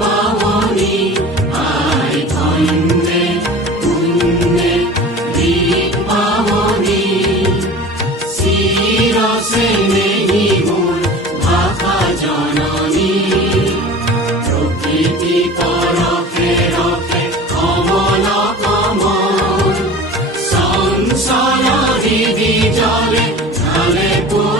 পাৱনী আই ধন্যে পুণ্যে ৰীত পাৱ পৃথিবী জলে জলে পুরো